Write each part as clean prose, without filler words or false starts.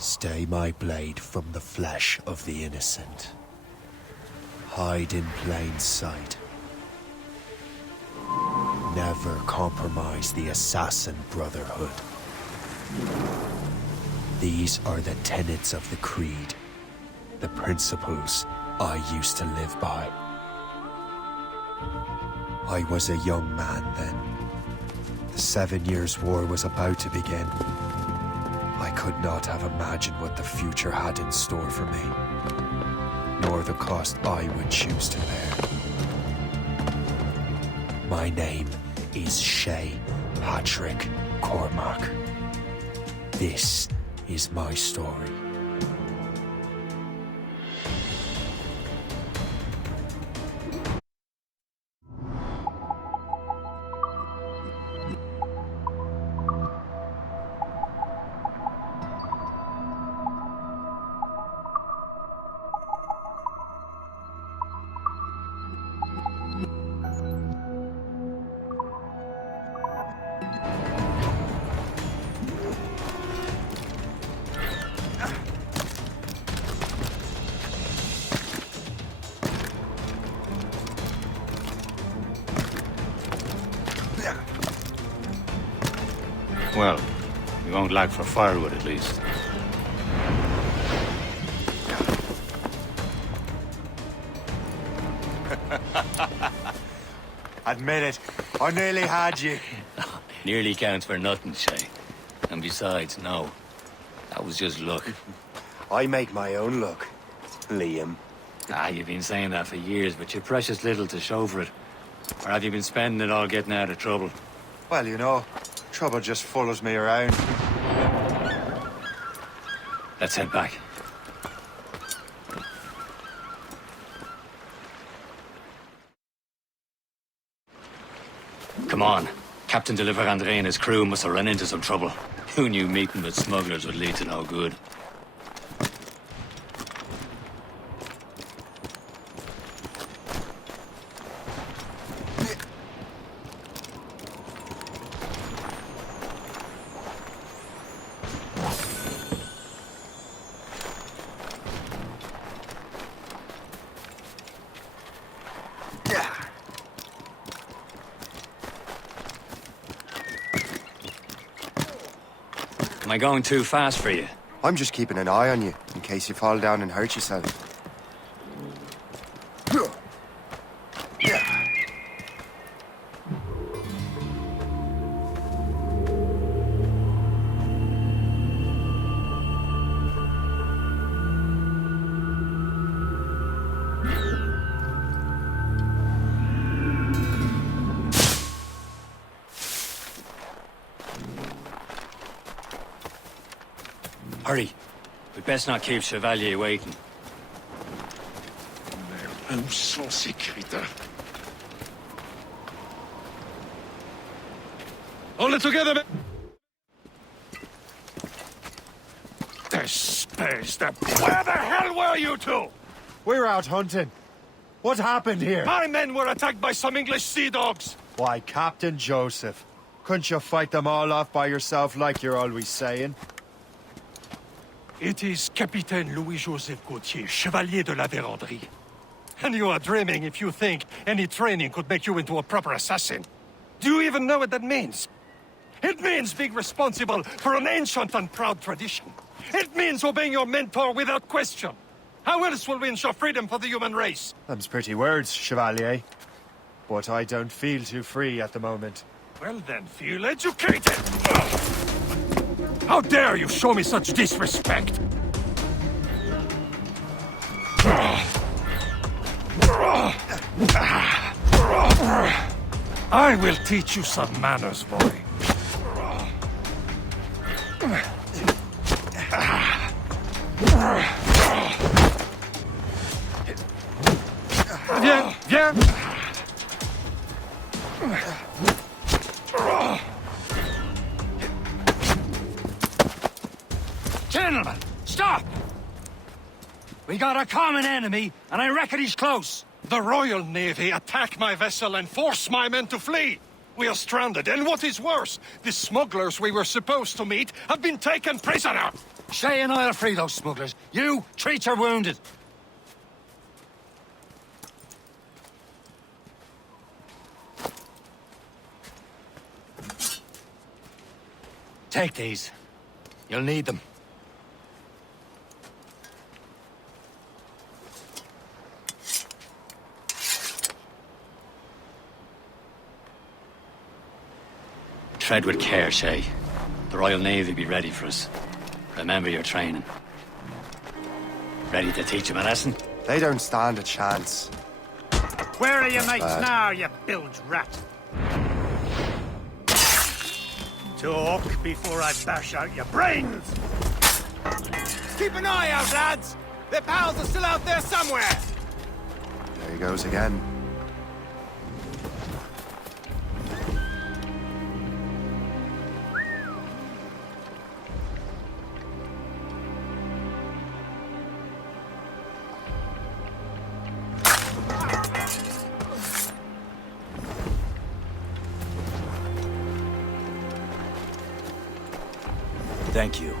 Stay my blade from the flesh of the innocent. Hide in plain sight. Never compromise the Assassin Brotherhood. These are the tenets of the Creed, the principles I used to live by. I was a young man then. The 7 Years' War was about to begin. I could not have imagined what the future had in store for me, nor the cost I would choose to bear. My name is Shay Patrick Cormac. This is my story. Well, we won't lack for firewood at least. Admit it, I nearly had you. Nearly counts for nothing, Shay. And besides, no. That was just luck. I make my own luck, Liam. You've been saying that for years, but you're precious little to show for it. Or have you been spending it all getting out of trouble? Well, you know, trouble just follows me around. Let's head back. Come on. Captain de Andre and his crew must have run into some trouble. Who knew meeting with smugglers would lead to no good? Am I going too fast for you? I'm just keeping an eye on you, in case you fall down and hurt yourself. Hurry. We'd best not keep Chevalier waiting. Où sont ces crétins? Hold it together, man! Where the hell were you two? We're out hunting. What happened here? My men were attacked by some English sea dogs. Why, Captain Joseph. Couldn't you fight them all off by yourself like you're always saying? It is Capitaine Louis-Joseph Gauthier, Chevalier de la Vérendrye. And you are dreaming if you think any training could make you into a proper assassin. Do you even know what that means? It means being responsible for an ancient and proud tradition. It means obeying your mentor without question. How else will we ensure freedom for the human race? Them's pretty words, Chevalier. But I don't feel too free at the moment. Well then, feel educated! How dare you show me such disrespect? I will teach you some manners, boy. Viens, viens! Gentlemen, stop! We got a common enemy, and I reckon he's close. The Royal Navy attack my vessel and force my men to flee. We are stranded, and what is worse, the smugglers we were supposed to meet have been taken prisoner. Shay and I'll free those smugglers. You, treat your wounded. Take these. You'll need them. Tread with care, Shay. The Royal Navy will be ready for us. Remember your training. Ready to teach them a lesson? They don't stand a chance. Where are your mates now, you bilge rat? Talk before I bash out your brains! Keep an eye out, lads! Their pals are still out there somewhere! There he goes again. Thank you.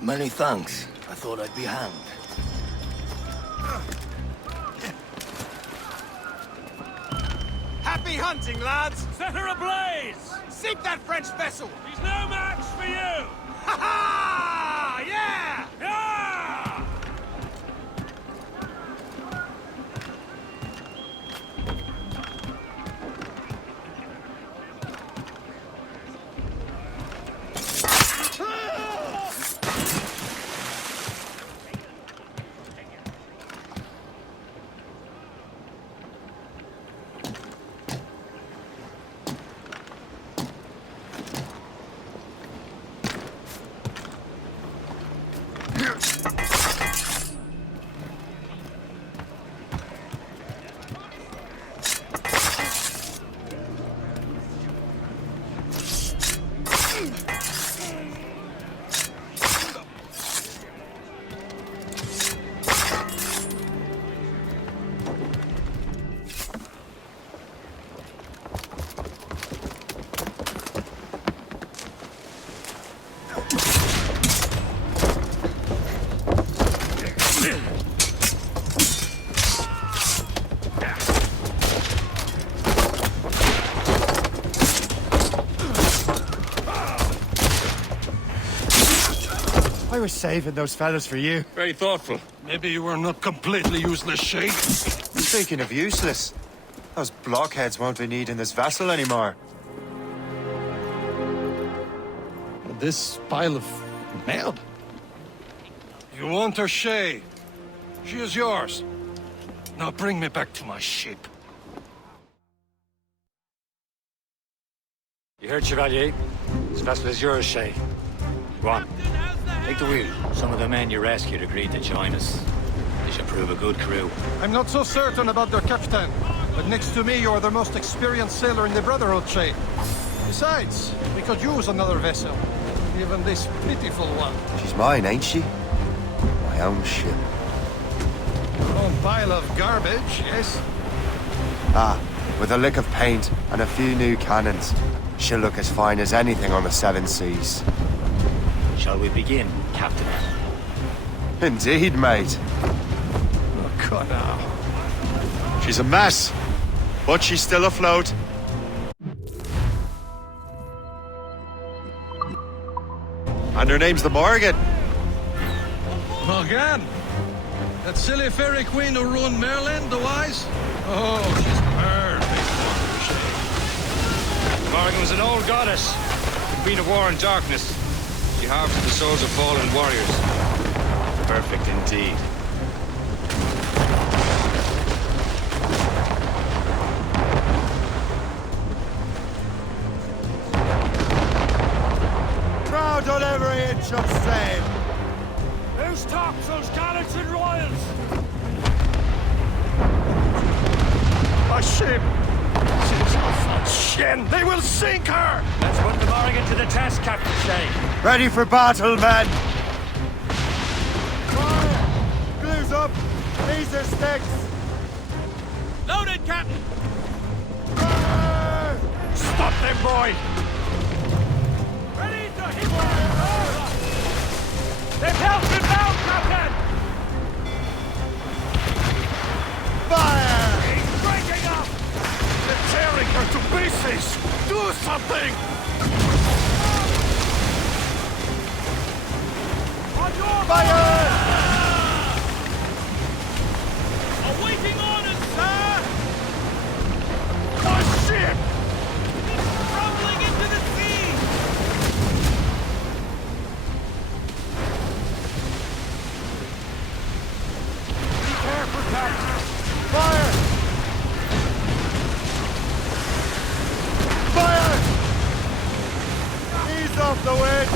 Many thanks. I thought I'd be hanged. Happy hunting, lads! Set her ablaze! Sink that French vessel! He's no match for you! Ha ha! Yeah! Yeah! I was saving those fellas for you. Very thoughtful. Maybe you were not completely useless, Shay. Speaking of useless, those blockheads won't be needing this vessel anymore. This pile of mail. You want her, Shay? She is yours. Now bring me back to my ship. You heard, Chevalier? This vessel is yours, Shay. Go on. Take the wheel. Some of the men you rescued agreed to join us. They should prove a good crew. I'm not so certain about their captain, but next to me you are the most experienced sailor in the Brotherhood, Shay. Besides, we could use another vessel. Even this pitiful one. She's mine, ain't she? My own ship. Your own pile of garbage, yes? Ah, with a lick of paint and a few new cannons. She'll look as fine as anything on the seven seas. Shall we begin, Captain? Indeed, mate. Look now. She's a mess, but she's still afloat. And her name's the Morgan. Morgan? That silly fairy queen who ruined Merlin, the wise? Oh, she's perfect. Morgan was an old goddess, queen of war and darkness. She harvested the souls of fallen warriors. Perfect indeed. Proud on every inch of sail. Whose talks will those gallants and royals! A ship! She's off Shen! They will sink her! Let's put the Morrigan to the test, Captain Shay. Ready for battle, men! Fire! Glues up! Laser sticks! Loaded, Captain! Fire! Stop them, boy! Ready to hit fire! They've held him down, Captain! Fire! He's breaking up! They're tearing her to pieces! Do something! On your Fire! Awaiting orders, sir! A ship! Rumbling into the sea! Be careful, Captain! Fire! Fire! Ease off the wind!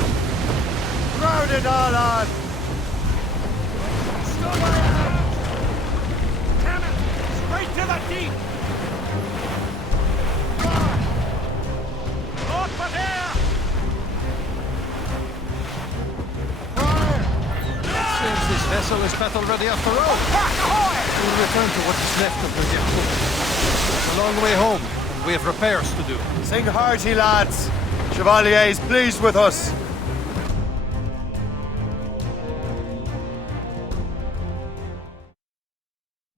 Round it all on! Damn it! Straight to the deep! Look for there! Fire! Seems this vessel is battle ready after all. We'll return to what is left of the yacht. It's a long way home, and we have repairs to do. Sing hearty, lads! Chevalier is pleased with us.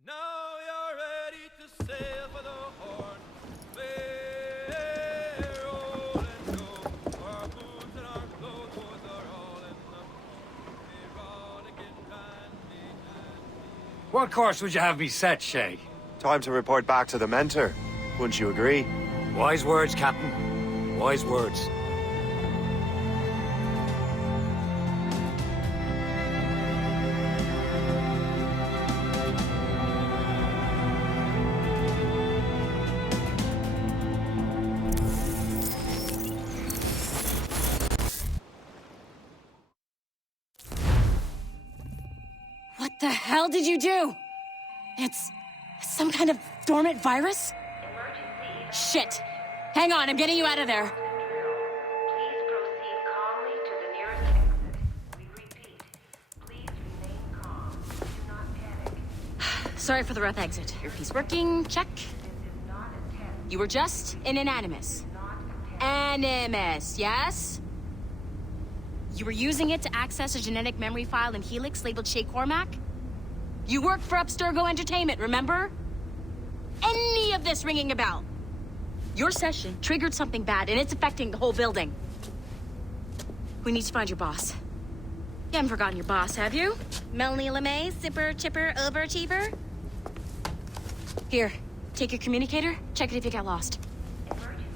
Now you're ready to sail for the Horn. We're rolling go. Our boots and our clothes boys are all in the rollicking dandy. What course would you have me set, Shay? Time to report back to the mentor. Wouldn't you agree? Wise words, Captain. Wise words. What the hell did you do? It's some kind of dormant virus? Shit! Hang on, I'm getting you out of there. Please proceed calmly to the nearest exit. We repeat, please remain calm. Do not panic. Sorry for the rough exit. Earpiece working, check. This is not a test. You were just in an animus. Not a test. Animus, yes? You were using it to access a genetic memory file in Helix labeled Shay Cormac? You worked for Abstergo Entertainment, remember? Any of this ringing a bell? Your session triggered something bad, and it's affecting the whole building. We need to find your boss. You haven't forgotten your boss, have you? Melanie LeMay, zipper, chipper, overachiever? Here, take your communicator, check it if you got lost.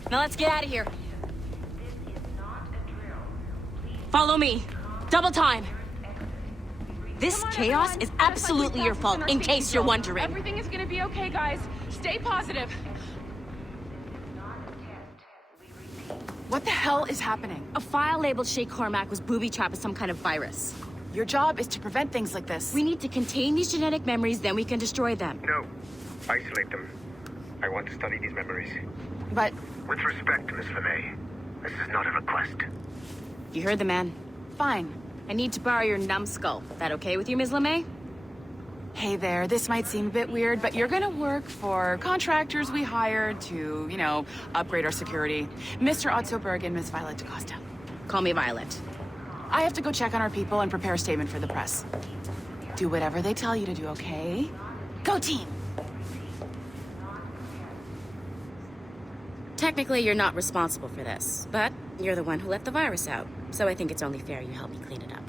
Now let's get out of here. This is not a drill. Please Follow me. Double time. exit. This chaos is absolutely your fault, in case you're wondering. Everything is gonna be okay, guys. Stay positive. This is not a test. We repeat. What the hell is happening? A file labeled Shay Cormac was booby-trapped with some kind of virus. Your job is to prevent things like this. We need to contain these genetic memories, then we can destroy them. No. Isolate them. I want to study these memories. But With respect, Miss LeMay, this is not a request. You heard the man. fine. I need to borrow your numbskull. That okay with you, Ms. LeMay? Hey there, this might seem a bit weird, but you're gonna work for contractors we hired to, you know, upgrade our security. Mr. Ottoberg and Miss Violet DaCosta. Call me Violet. I have to go check on our people and prepare a statement for the press. Do whatever they tell you to do, okay? Go team! Technically, you're not responsible for this, but you're the one who let the virus out, so I think it's only fair you help me clean it up.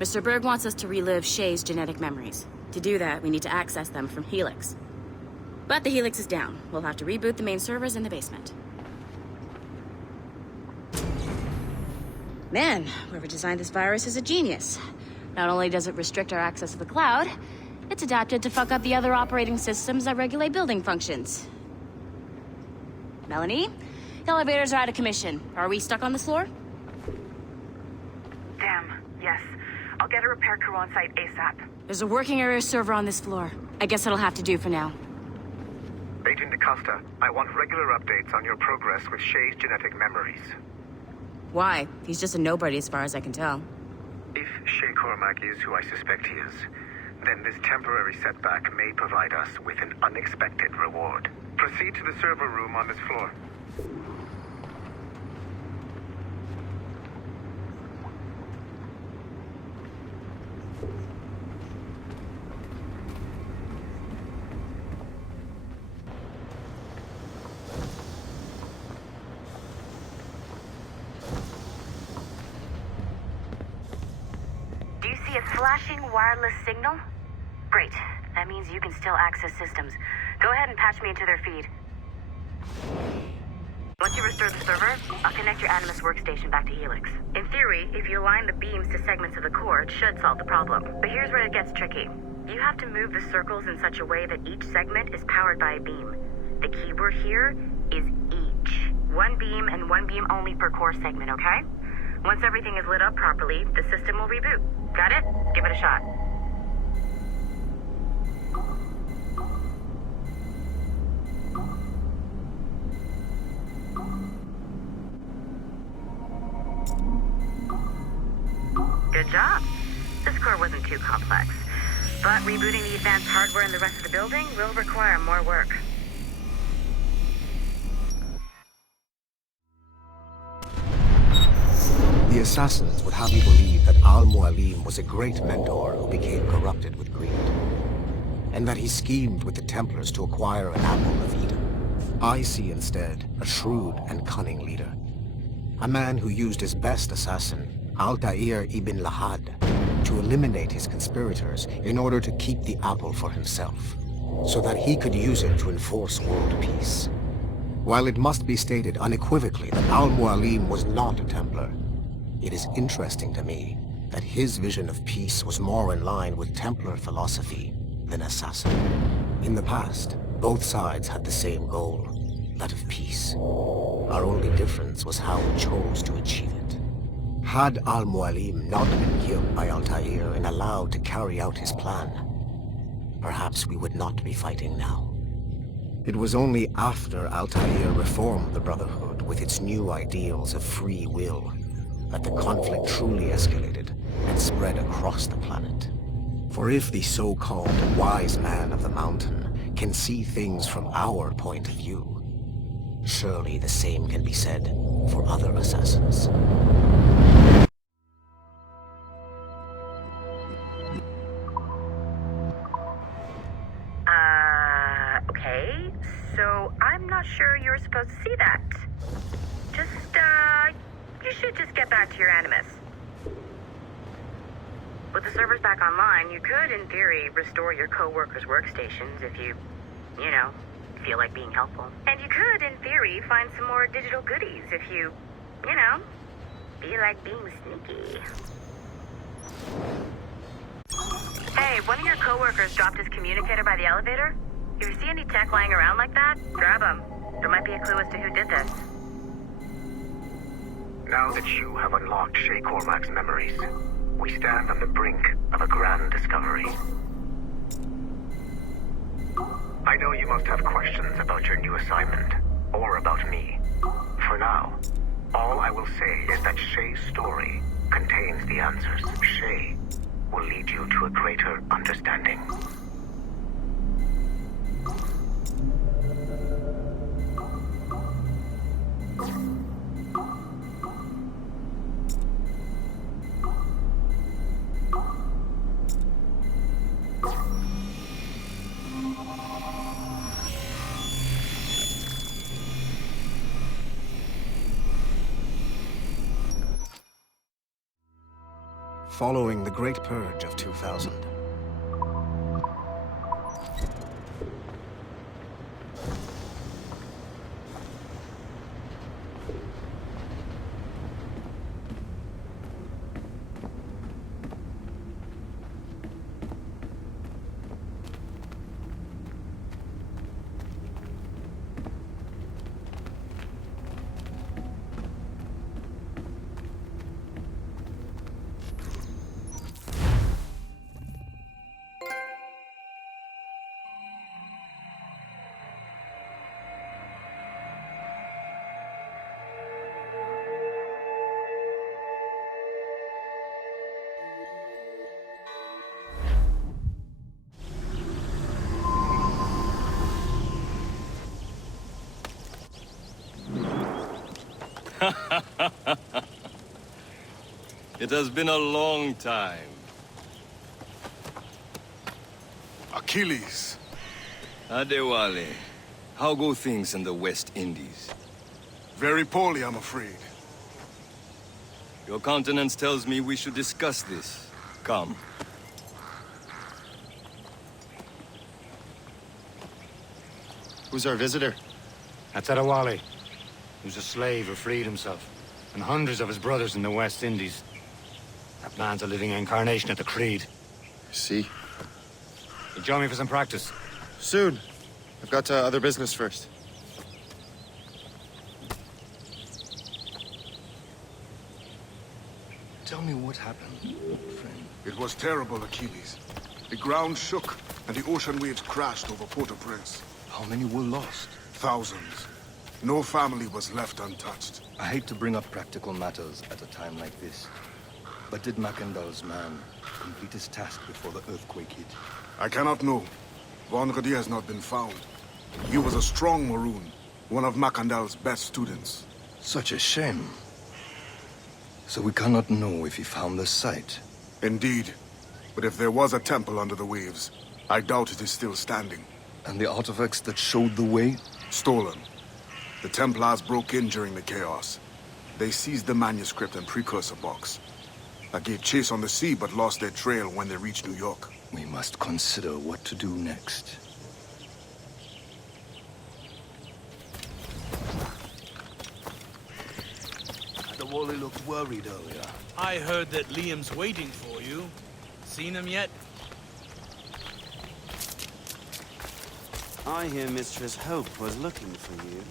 Mr. Berg wants us to relive Shay's genetic memories. To do that, we need to access them from Helix. But the Helix is down. We'll have to reboot the main servers in the basement. Man, whoever designed this virus is a genius. Not only does it restrict our access to the cloud, it's adapted to fuck up the other operating systems that regulate building functions. Melanie? The elevators are out of commission. Are we stuck on this floor? Damn, yes. I'll I'll get a repair crew on site ASAP. There's a working area server on this floor. I guess it'll have to do for now. Agent DaCosta, I want regular updates on your progress with Shay's genetic memories. Why? He's just a nobody as far as I can tell. If Shay Cormac is who I suspect he is, then this temporary setback may provide us with an unexpected reward. Proceed to the server room on this floor. Do you see a flashing wireless signal? Great. That means you can still access systems. Go ahead and patch me into their feed. Once you restore the server, I'll connect your Animus workstation back to Helix. In theory, if you align the beams to segments of the core, it should solve the problem. But here's where it gets tricky. You have to move the circles in such a way that each segment is powered by a beam. The keyword here is each. One beam and one beam only per core segment, okay? Once everything is lit up properly, the system will reboot. Got it? Give it a shot. Good job. This core wasn't too complex. But rebooting the advanced hardware in the rest of the building will require more work. The assassins would have you believe that Al-Mualim was a great mentor who became corrupted with greed, and that he schemed with the Templars to acquire an apple of Eden. I see instead a shrewd and cunning leader, a man who used his best assassin, Altair ibn Lahad, to eliminate his conspirators in order to keep the apple for himself, so that he could use it to enforce world peace. While it must be stated unequivocally that Al-Mualim was not a Templar, it is interesting to me that his vision of peace was more in line with Templar philosophy than assassin. In the past, both sides had the same goal, that of peace. Our only difference was how we chose to achieve it. Had Al-Mualim not been killed by Altair and allowed to carry out his plan, perhaps we would not be fighting now. It was only after Altair reformed the Brotherhood with its new ideals of free will that the conflict truly escalated and spread across the planet. For if the so-called wise man of the mountain can see things from our point of view, surely the same can be said for other assassins. Okay, so I'm not sure you're supposed to see that. You should just get back to your Animus. With the servers back online, you could, in theory, restore your co-workers' workstations if you feel like being helpful. And you could, in theory, find some more digital goodies if you feel like being sneaky. Hey, one of your co-workers dropped his communicator by the elevator. If you see any tech lying around like that, grab them. There might be a clue as to who did this. Now that you have unlocked Shay Cormac's memories, we stand on the brink of a grand discovery. I know you must have questions about your new assignment, or about me. For now, all I will say is that Shay's story contains the answers. Shay will lead you to a greater understanding. Following the Great Purge of 2000, It has been a long time. Achilles. Adewale, how go things in the West Indies? Very poorly, I'm afraid. Your countenance tells me we should discuss this. Come. Who's our visitor? That's Adewale, who's a slave who freed himself, and hundreds of his brothers in the West Indies. That man's a living incarnation of the Creed. See? You join me for some practice? Soon. I've got other business first. Tell me what happened, friend. It was terrible, Achilles. The ground shook, and the ocean waves crashed over Port-au-Prince. How many were lost? Thousands. No family was left untouched. I hate to bring up practical matters at a time like this. But did Macandal's man complete his task before the earthquake hit? I cannot know. Vonredi has not been found. He was a strong Maroon, one of Macandal's best students. Such a shame. So we cannot know if he found the site. Indeed. But if there was a temple under the waves, I doubt it is still standing. And the artifacts that showed the way? Stolen. The Templars broke in during the chaos. They seized the manuscript and precursor box. I gave chase on the sea, but lost their trail when they reached New York. We must consider what to do next. Adewale looked worried earlier. I heard that Liam's waiting for you. Seen him yet? I hear Mistress Hope was looking for you.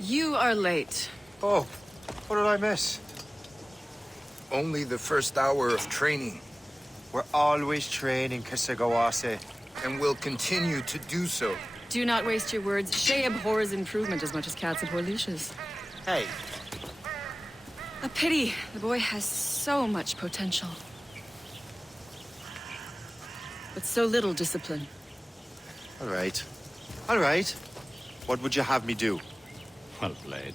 You are late. Oh, what did I miss? Only the first hour of training. We're always training, Kisagawase. And will continue to do so. Do not waste your words. Shay abhors improvement as much as cats abhor leashes. Hey. A pity. The boy has so much potential. But so little discipline. All right. All right. What would you have me do? Well played.